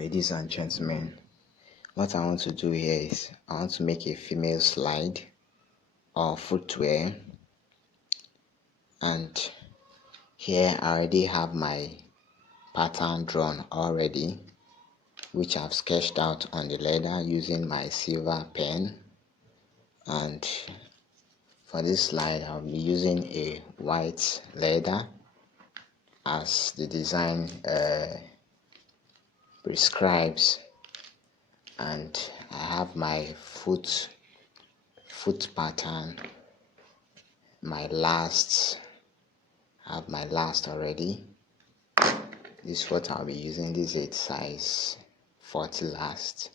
Ladies and gentlemen, what I want to do here is I want to make a female slide or footwear, and here I already have my pattern drawn already, which I've sketched out on the leather using my silver pen. And for this slide I'll be using a white leather as the design prescribes, and I have my foot pattern, I have my last already. This is what I'll be using. This is a size 40 last.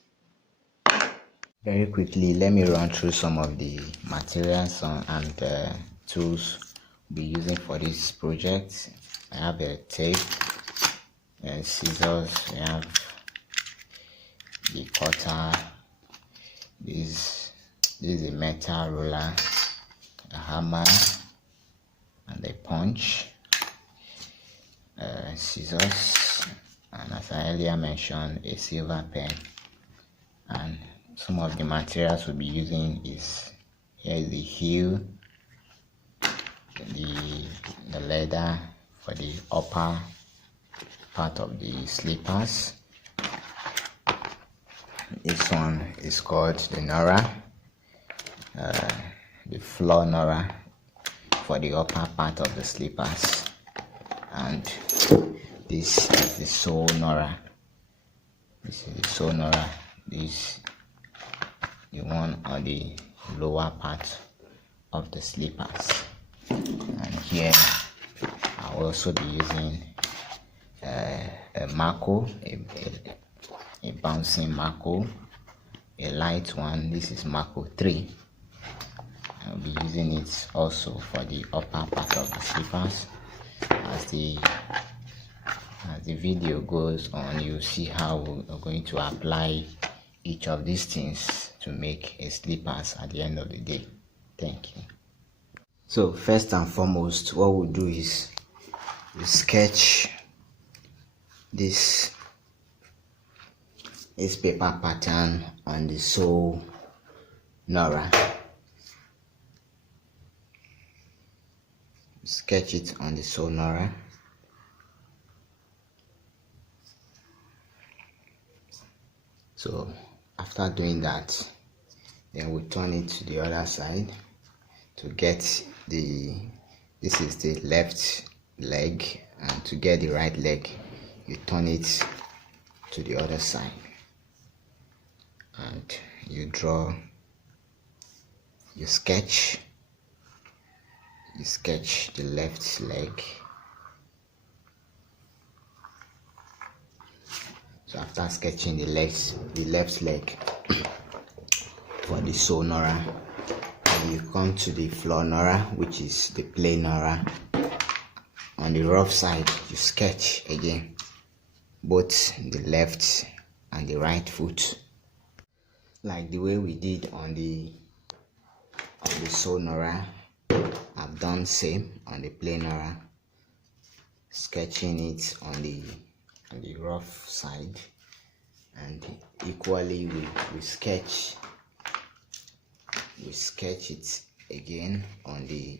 Very quickly, let me run through some of the materials and tools we'll be using for this project. I have a tape, scissors, we have the cutter, this is a metal roller, a hammer, and a punch, scissors, and as I earlier mentioned, a silver pen. And some of the materials we'll be using is, here is the heel, the leather for the upper part of the slippers. This one is called the Nora, the floor Nora for the upper part of the slippers, and this is the sole Nora. This is the sole Nora. This the one on the lower part of the slippers. And here I'll also be using a Marco, a bouncing Marco, a light one. This is Marco 3. I'll be using it also for the upper part of the slippers. As the video goes on, you'll see how we're going to apply each of these things to make a slippers at the end of the day. Thank you. So first and foremost, what we'll do is we sketch this paper pattern on the sole Nora. Sketch it on the sole Nora. So after doing that, then we turn it to the other side to get this is the left leg, and to get the right leg you turn it to the other side and you sketch the left leg. So after sketching the left leg for the sole Nora, you come to the floor Nora, which is the plain Nora. On the rough side, you sketch again both the left and the right foot, like the way we did on the sole Nora. I've done same on the plain Nora, sketching it on the rough side, and equally we sketch it again on the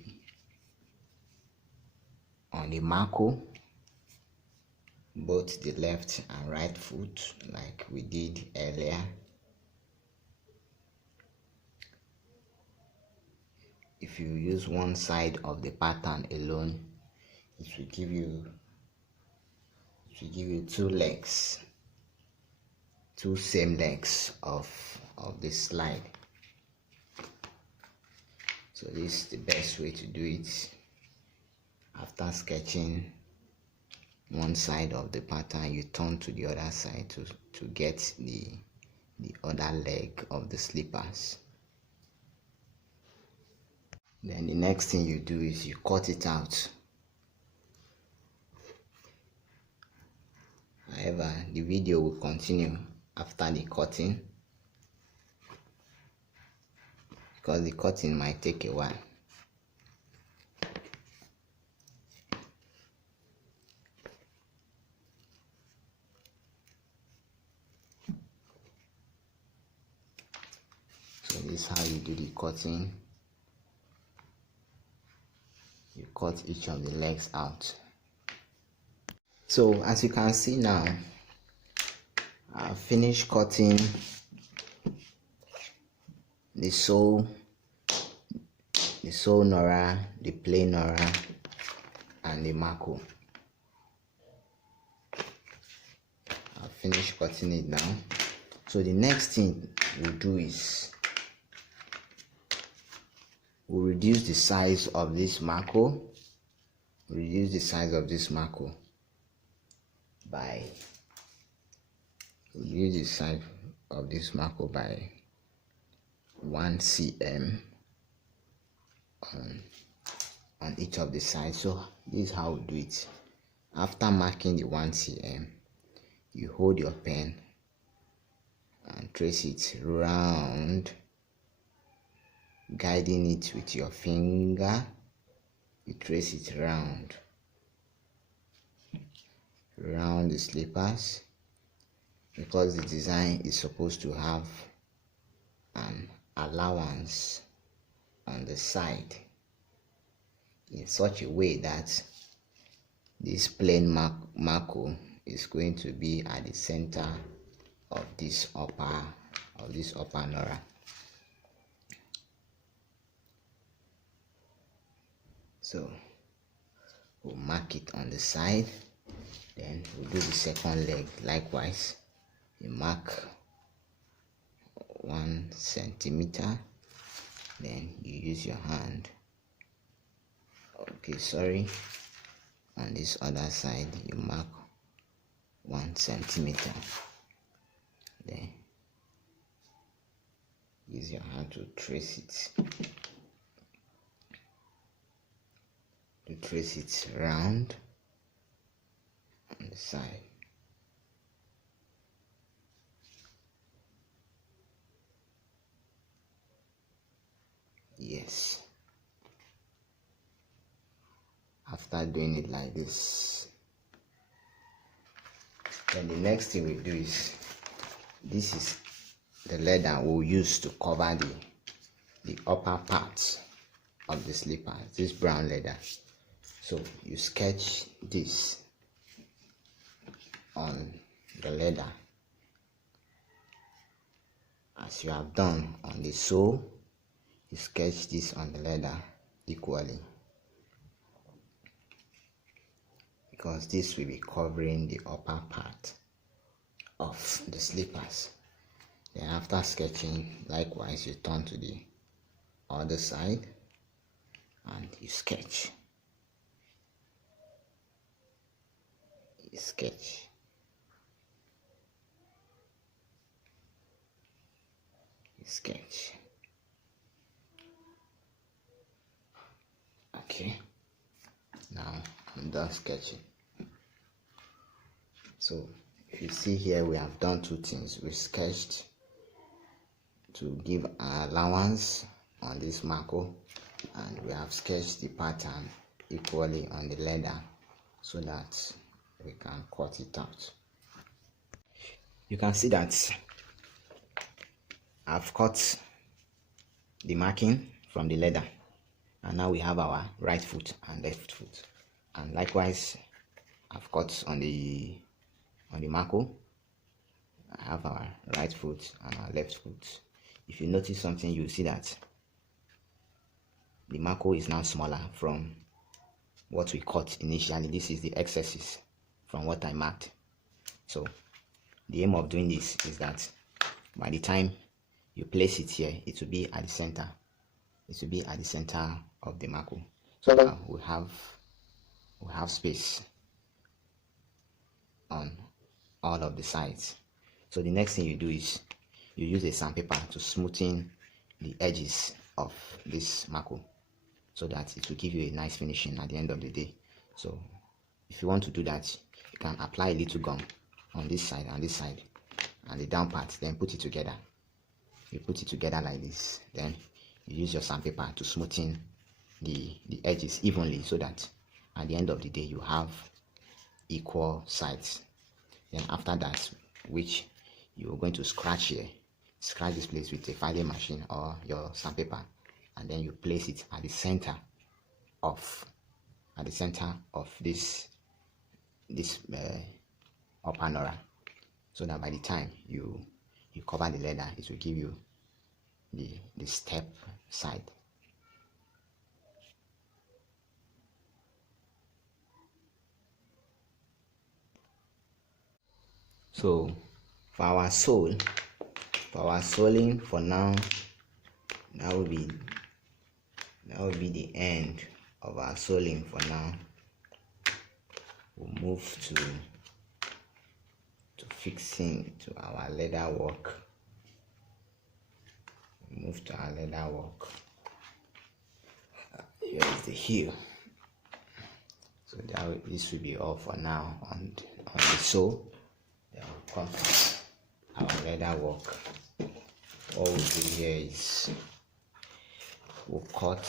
Marco, both the left and right foot, like we did earlier. If you use one side of the pattern alone, it will give you two legs, two same legs of this slide. So this is the best way to do it. After sketching one side of the pattern, you turn to the other side to get the other leg of the slippers. Then the next thing you do is you cut it out. However, the video will continue after the cutting, because the cutting might take a while. this is how you do the cutting. You cut each of the legs out. So as you can see now, I've finished cutting the sole nora, the plain nora, and the mako. I've finished cutting it now. So the next thing we'll do is we'll reduce the size of this mako. Reduce the size of this mako by 1 cm on each of the sides. So this is how we do it. After marking the 1 cm, you hold your pen and trace it round, guiding it with your finger. You trace it round the slippers, because the design is supposed to have an allowance on the side in such a way that this plain mako is going to be at the center of this upper nora. So we'll mark it on the side, then we'll do the second leg likewise. You mark 1 centimeter, then you use your hand. Okay, sorry, on this other side you mark 1 centimeter, then use your hand to trace it round on the side. Yes. After doing it like this, then the next thing we do is, this is the leather we'll use to cover the upper parts of the slipper, this brown leather. So you sketch this on the leather as you have done on the sole. You sketch this on the leather equally, because this will be covering the upper part of the slippers. Then after sketching, likewise you turn to the other side and you sketch. You sketch. You sketch. Okay, now I'm done sketching. So if you see here, we have done two things. We sketched to give an allowance on this mako, and we have sketched the pattern equally on the leather so that we can cut it out. You can see that I've cut the marking from the leather, and now we have our right foot and left foot. And likewise, I've cut on the mako. I have our right foot and our left foot. If you notice something, you'll see that the mako is now smaller from what we cut initially. This is the excesses from what I marked. So the aim of doing this is that by the time you place it here, it will be at the center. It will be at the center of the mako. So now we have space on all of the sides. So the next thing you do is you use a sandpaper to smoothen the edges of this mako, so that it will give you a nice finishing at the end of the day. So if you want to do that, you can apply a little gum on this side and this side and the down part, then put it together. You put it together like this, then you use your sandpaper to smoothen the edges evenly, so that at the end of the day you have equal sides. Then after that, which you're going to scratch here scratch this place with a filing machine or your sandpaper, and then you place it at the center of this upper nora, so that by the time you cover the leather, it will give you the step side. So for our soling for now, that will be the end of our soling for now. We'll move to fixing to our leather work. Move to our leather work. Here is the heel. So this will be all for now on the sew. Then we'll come to our leather work. What we'll do here is we'll cut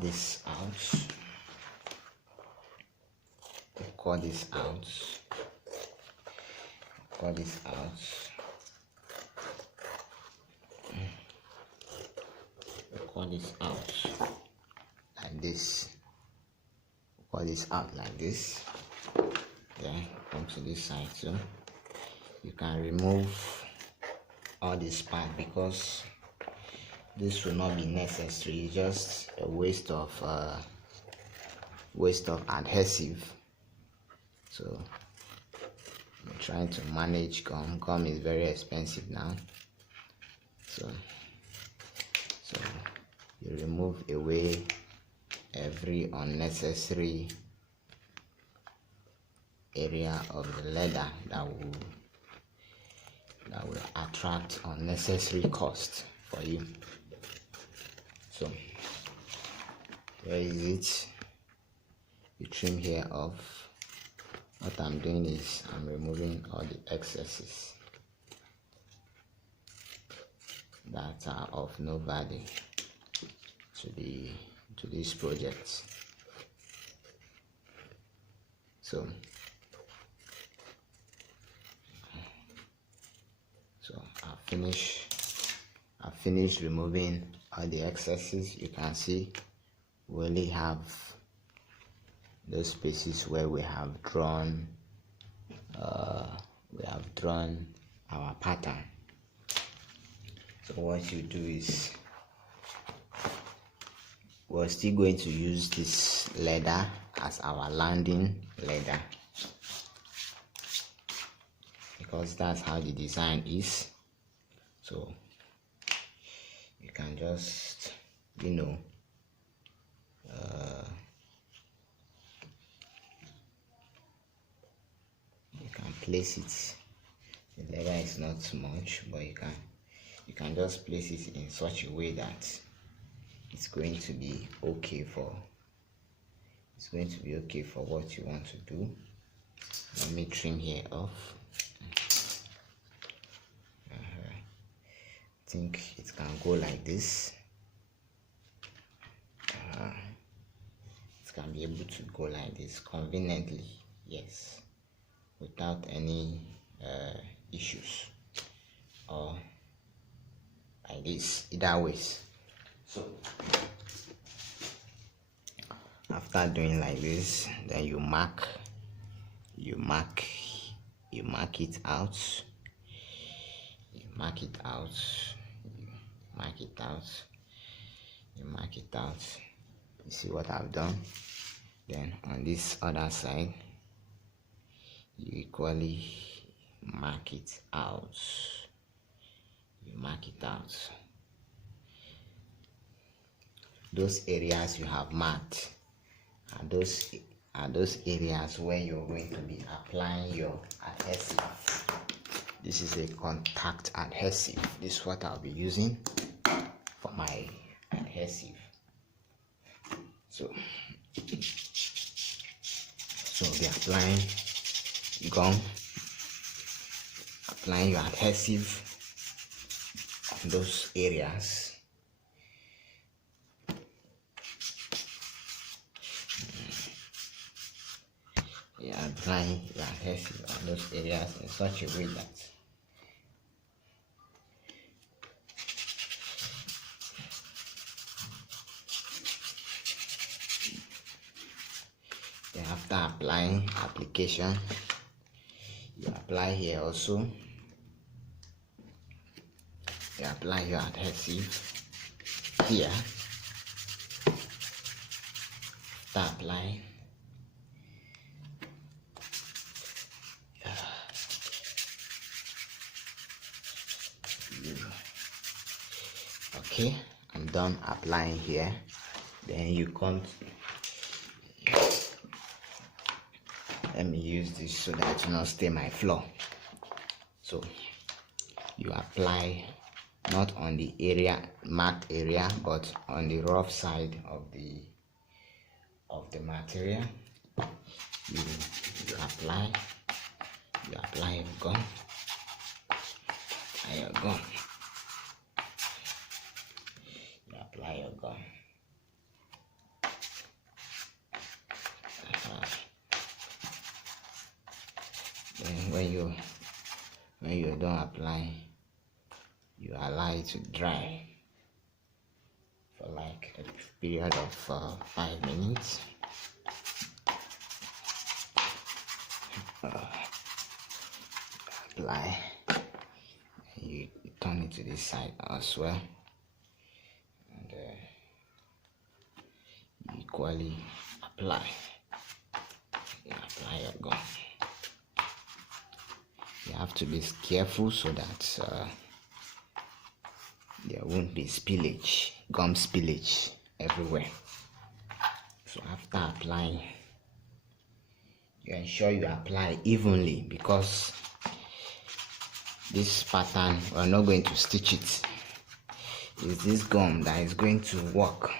this out. Cut this out. Like this. Cut this out like this. Then come to this side, so you can remove all this part because this will not be necessary. It's just a waste of adhesive. So I'm trying to manage gum. Gum is very expensive now. So you remove away every unnecessary area of the leather that will attract unnecessary cost for you. So here is it. You trim here off. What I'm doing is I'm removing all the excesses that are of no value to this project. So I've finished removing all the excesses. You can see we only have those spaces where we have drawn our pattern. So what you do is we're still going to use this leather as our landing leather because that's how the design is. So you can just you can place it. The leather is not much, but you can just place it in such a way that it's going to be okay for what you want to do. Let me trim here off. I think it can go like this. It can be able to go like this conveniently, yes, without any issues, or like this, either ways. So after doing like this, then you mark it out. You see what I've done? Then on this other side, you equally mark it out. Those areas you have marked are those areas where you're going to be applying your adhesive. This is a contact adhesive. This is what I'll be using for my adhesive. So be applying gum, applying your adhesive on those areas. Applying your adhesive on those areas in such a way that After applying application, you apply here also. You apply your adhesive here. After applying, okay, I'm done applying here. Then you come, let me use this so that it will not stay my floor. So you apply not on the area marked area, but on the rough side of the material. You apply your gum. You apply your gum. Then when you're done applying, you allow it to dry for like a period of 5 minutes. Apply. You turn it to this side as well, and you equally apply. You apply your gum. You have to be careful so that there won't be spillage, gum spillage everywhere. So after applying, you ensure you apply evenly, because this pattern, we're not going to stitch it. It's this gum that is going to work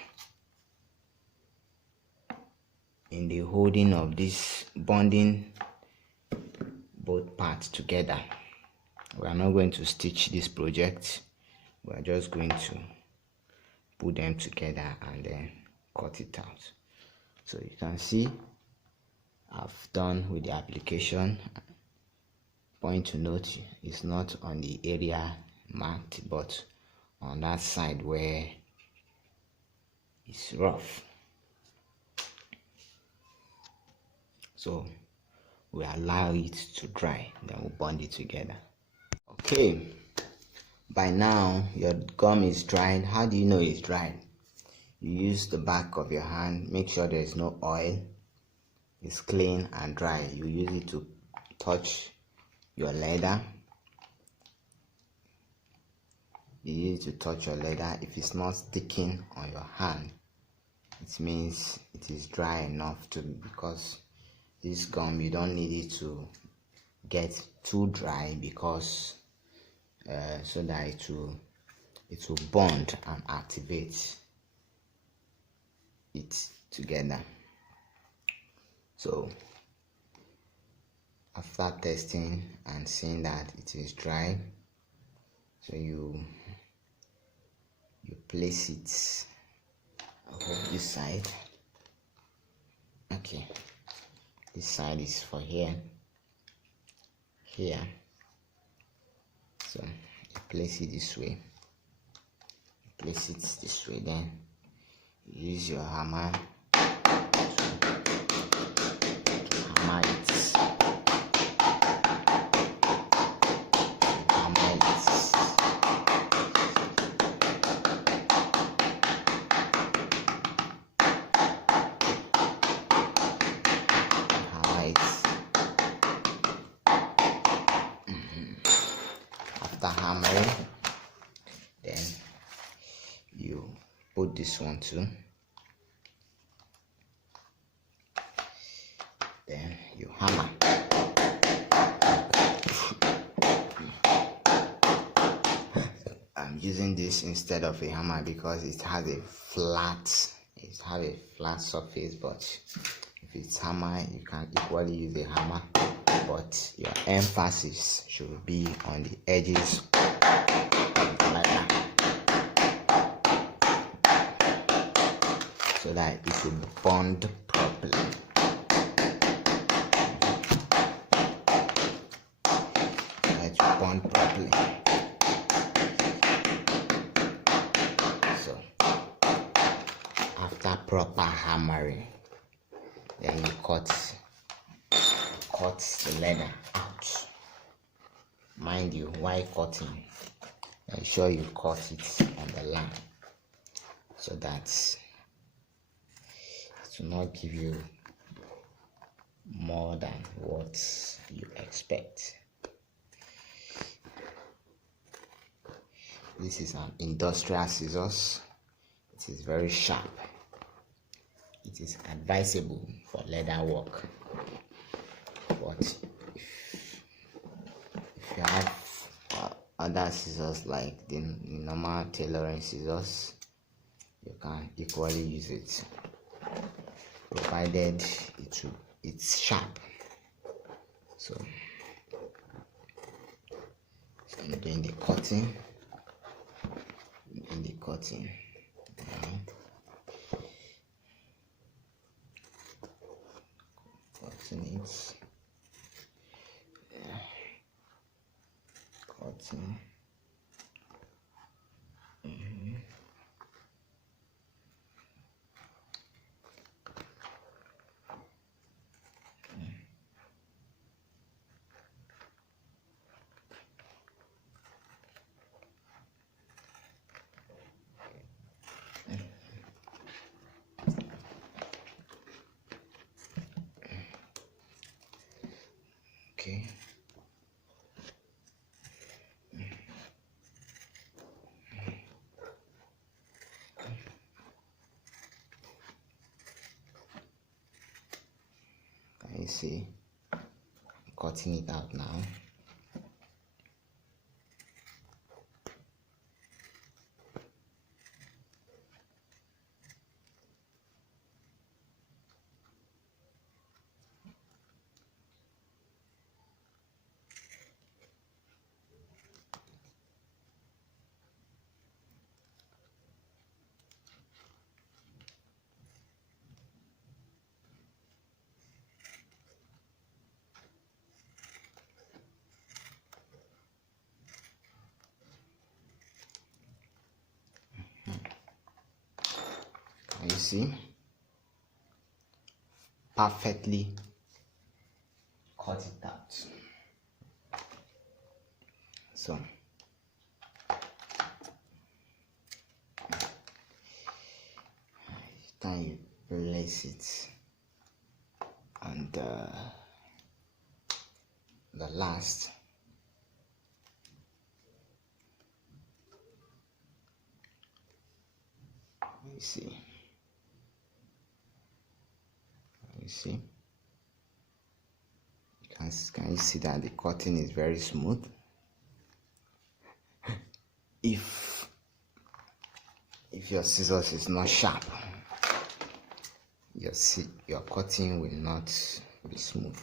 in the holding of this, bonding both parts together. We are not going to stitch this project. We are just going to put them together and then cut it out. So you can see I've done with the application. Point to note, it's not on the area marked, but on that side where it's rough. So we allow it to dry, then we'll bond it together. Okay, by now your gum is dried. How do you know it's dried? You use the back of your hand, make sure there is no oil, it's clean and dry. You use it to touch your leather. You use it to touch your leather. If it's not sticking on your hand, it means it is dry enough to, because this gum, you don't need it to get too dry, because so that it will bond and activate it together. So after testing and seeing that it is dry, so you place it on this side. Okay, this side is for here. So you place it this way. Then you use your hammer to hammer it. After hammering, then you put this one too. Then you hammer. I'm using this instead of a hammer because it has a flat surface, but if it's hammer, you can equally use a hammer, but your emphasis should be on the edges of the leather, so that it will bond properly. So after proper hammering, Then you cut the leather out. Mind you, while cutting, ensure you cut it on the line so that it will not give you more than what you expect. This is an industrial scissors. It is very sharp. It is advisable for leather work, but if you have other scissors like the normal tailoring scissors, you can equally use it, provided it's sharp. So I'm doing the cutting. Cutting it. Cutting. Okay. Can you see? I'm cutting it out now. You see, perfectly cut it out. So then you place it on the last. You see. You see, can you see that the cutting is very smooth? If your scissors is not sharp, your cutting will not be smooth.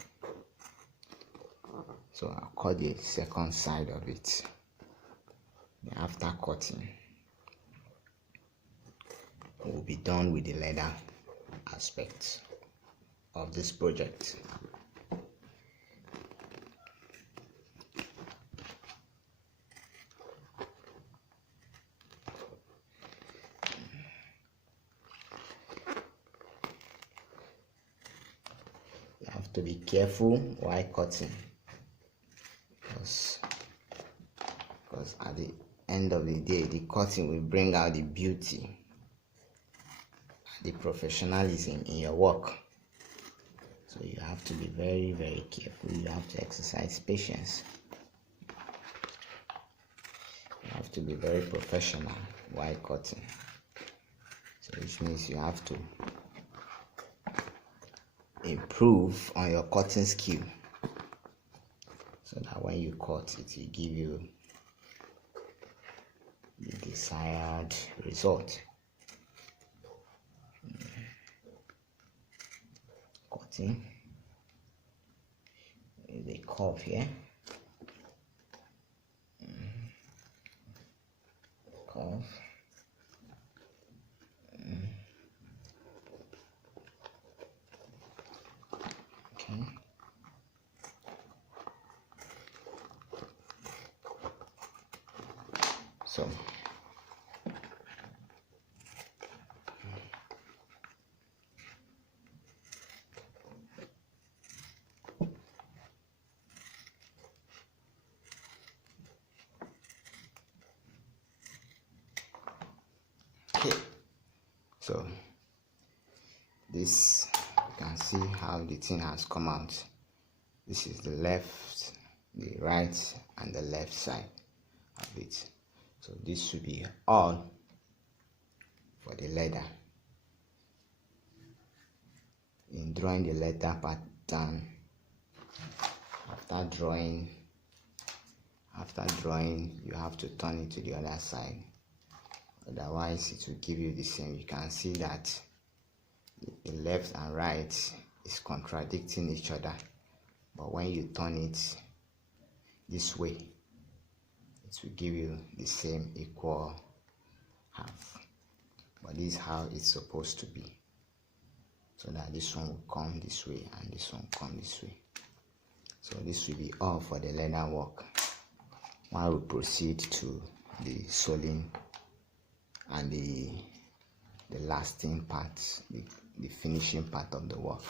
So I'll cut the second side of it. After cutting, we'll be done with the leather aspect of this project. You have to be careful while cutting, because at the end of the day, the cutting will bring out the beauty, the professionalism in your work. So you have to be very, very careful. You have to exercise patience. You have to be very professional while cutting. So which means you have to improve on your cutting skill, so that when you cut, it will give you the desired result. Cutting the curve here. Curve. Okay. So see how the thing has come out. This is the left, the right, and the left side of it. So this should be all for the leather. In drawing the leather pattern, after drawing, you have to turn it to the other side. Otherwise, it will give you the same. You can see that the left and right is contradicting each other. But when you turn it this way, it will give you the same equal half. But this is how it's supposed to be. So that this one will come this way and this one will come this way. So this will be all for the leather work. While we proceed to the soling and the lasting part, the finishing part of the work.